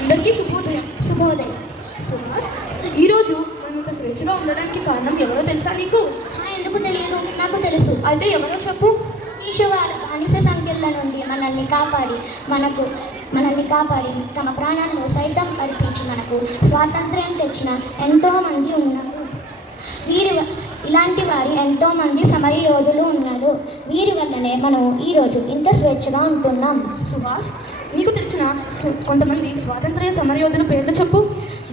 అందరికీ శుభోదయం. శుభోదయం. సుహాస్, ఈరోజు మనం ఇంత స్వేచ్ఛగా ఉండడానికి కారణం ఎవరో తెలుసా నీకు? ఎందుకు తెలియదు, నాకు తెలుసు. అయితే ఎవరో చెప్పు. ఈశ్వరాలు బానిస సంఖ్యల నుండి మనల్ని కాపాడి తమ ప్రాణాలను సైతం అర్పించి మనకు స్వాతంత్ర్యం తెచ్చిన ఎంతోమంది ఉన్నారు. ఇలాంటి వారి ఎంతోమంది సమర యోధులు ఉన్నారు. వీరి వల్లనే మనం ఈరోజు ఇంత స్వేచ్ఛగా ఉంటున్నాం. సుహాస్, నీకు తెలిసిన కొంతమంది స్వాతంత్ర్య సమరయోధుల పేర్లు చెప్పు.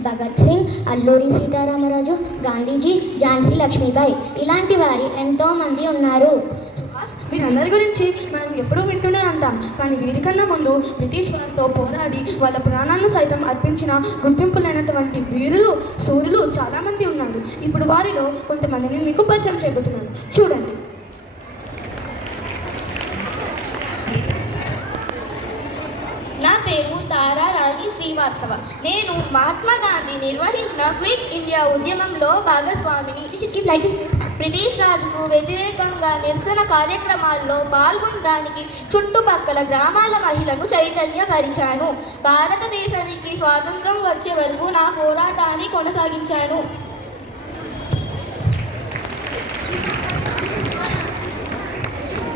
భగత్ సింగ్, అల్లూరి సీతారామరాజు, గాంధీజీ, ఝాన్సీ లక్ష్మీబాయి, ఇలాంటి వారి ఎంతోమంది ఉన్నారు. సుహాస్, వీరందరి గురించి మనం ఎప్పుడూ వింటూనే ఉంటాం. కానీ వీరికన్నా ముందు బ్రిటిష్ వారితో పోరాడి వాళ్ళ ప్రాణాలను సైతం అర్పించిన గుర్తింపులైనటువంటి వీరులు, సూర్యులు చాలామంది ఉన్నారు. ఇప్పుడు వారిలో కొంతమందిని మీకు పరిచయం చేయబోతున్నాను, చూడండి. నా పేరు తారారాణి శ్రీవాత్సవ. నేను మహాత్మా గాంధీ నిర్వహించిన క్విట్ ఇండియా ఉద్యమంలో భాగస్వామిని. బ్రిటిష్ రాజుకు వ్యతిరేకంగా నిరసన కార్యక్రమాల్లో పాల్గొనడానికి చుట్టుపక్కల గ్రామాల మహిళలను చైతన్యపరిచాను. భారతదేశానికి స్వాతంత్రం వచ్చే వరకు నా పోరాటాన్ని కొనసాగించాను.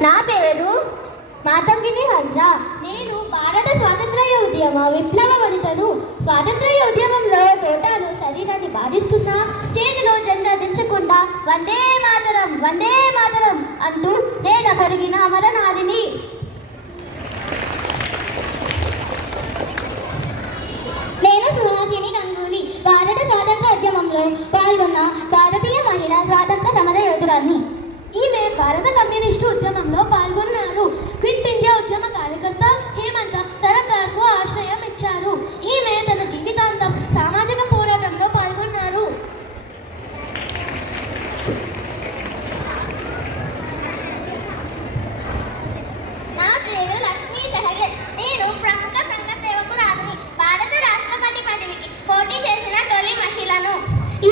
నా పేరు మాతంగిని హజ్రా. నేను భారత స్వాతంత్ర్య ఉద్యమ విప్లవ వనితను. స్వాతంత్ర్య ఉద్యమంలో తోటాలు శరీరాన్ని బాధిస్తున్నా చేతిలో జెండా దించకుండా వందే మాతరం వందే మాతరం అంటూ నేల కొరిగిన అమరనారిని. నేను సుహాసిని గంగూలీ. భారత స్వాతంత్ర ఉద్యమంలో పాల్గొన్న భారతీయ మహిళా స్వాతంత్ర సమర యోధురాన్ని. ఈమె భారత కమ్యూనిస్టు ఉద్యమంలో పాల్గొన్నారు. క్విట్ ఇండియా ఉద్యమ కార్యకర్త హేమంత తరకార్కు ఆశ్రయం ఇచ్చారు. ఈమె తన జీవితాంతం సామాజిక పోరాటంలో పాల్గొన్నారు. నా పేరు లక్ష్మీ సెహగల్. నేను ప్రముఖ సంఘ సేవకురాలిని. భారత రాష్ట్రపతి పదవికి పోటీ చేసిన తొలి మహిళను.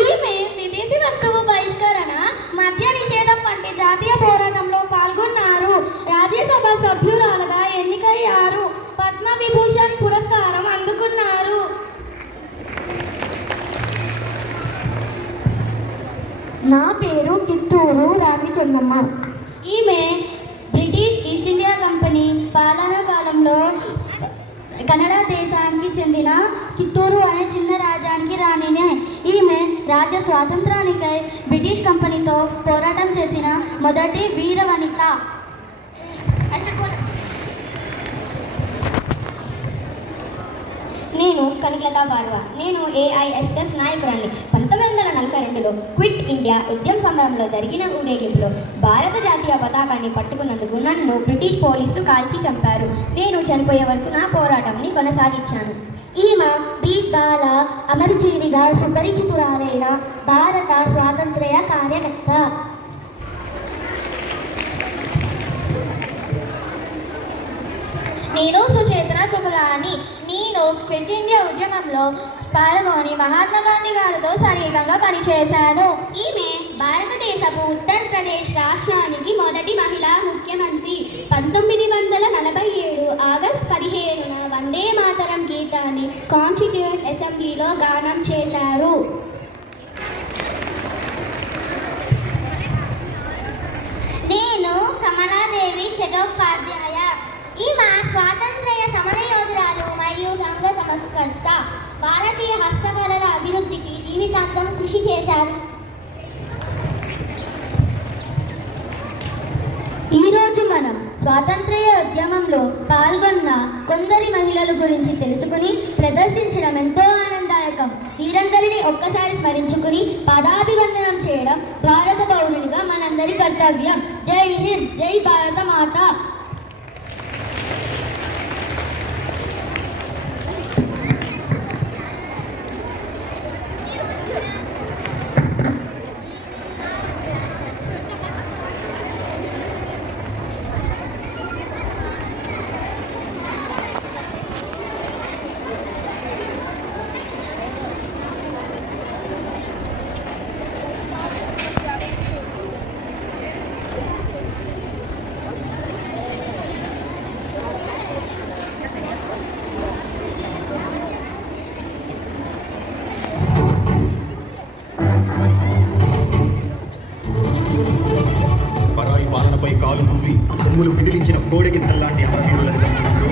ఈమె విదేశీ వస్తువు బహిష్కరణ, మద్య నిషేధం వంటి జాతీయ పోరాటంలో పాల్గొన్నారు. రాజ్యసభ సభ్యురాలుగా ఎన్నికయ్యారు. పద్మ విభూషణ్ పురస్కారం అందుకున్నారు. నా పేరు కిత్తూరు రాణి చెన్నమ్మ. ఈమె బ్రిటిష్ ఈస్ట్ ఇండియా కంపెనీ పాలనా కాలంలో కన్నడ దేశానికి చెందిన కిత్తూరు అనే చిన్న రాజ్యానికి రాణినే. ఈమె రాజ్య స్వాతంత్రానికై బ్రిటిష్ కంపెనీతో పోరాటం చేసిన మొదటి వీర వనిత. నేను కనకలతా బార్వా. నేను ఏఐఎస్ఎఫ్ నాయకురాలి. 1942లో క్విట్ ఇండియా ఉద్యమ సమరంలో జరిగిన ఊరేగింపులో భారత జాతీయ పతాకాన్ని పట్టుకున్నందుకు నన్ను బ్రిటిష్ పోలీసులు కాల్చి చంపారు. నేను చనిపోయే వరకు నా పోరాటాన్ని కొనసాగించాను. ఈమె బాల అమరజీవిగా సుపరిచితురాలైన భారత స్వాతంత్ర్య కార్యకర్త. నేను సుచేత్ర కృపరాణి. నేను క్విట్ ఇండియా ఉద్యమంలో పాల్గొని మహాత్మా గాంధీ గారితో సన్నిహితంగా పనిచేశాను. ఈమె భారతదేశపు ఉత్తరప్రదేశ్ రాష్ట్రానికి మొదటి మహిళా ముఖ్యమంత్రి. 1947 ఆగస్టు 15న వందే మాతరం గీతాన్ని కాన్స్టిట్యూయెంట్ అసెంబ్లీలో గానం చేశారు. నేను కమలాదేవి చటోపాధ్యాయ. ఈమె స్వాతంత్ర్య సమరయోధురాలు మరియు సంఘ సంస్కర్త. భారతీయ హస్తకళల అభివృద్ధికి జీవితాంతం కృషి చేశారు. ఈరోజు మనం స్వాతంత్ర్య ఉద్యమంలో పాల్గొన్న కొందరి మహిళల గురించి తెలుసుకుని ప్రదర్శించడం ఎంతో ఆనందదాయకం. వీరందరినీ ఒక్కసారి స్మరించుకుని పాదాభివందనం చేయడం భారత పౌరునిగా మనందరి కర్తవ్యం. జై హింద్, జై భారత మాత. కొమ్ములు విదిలించిన కోడికి తల్లాంటి అమరవీరులను తలుచుకుంటూ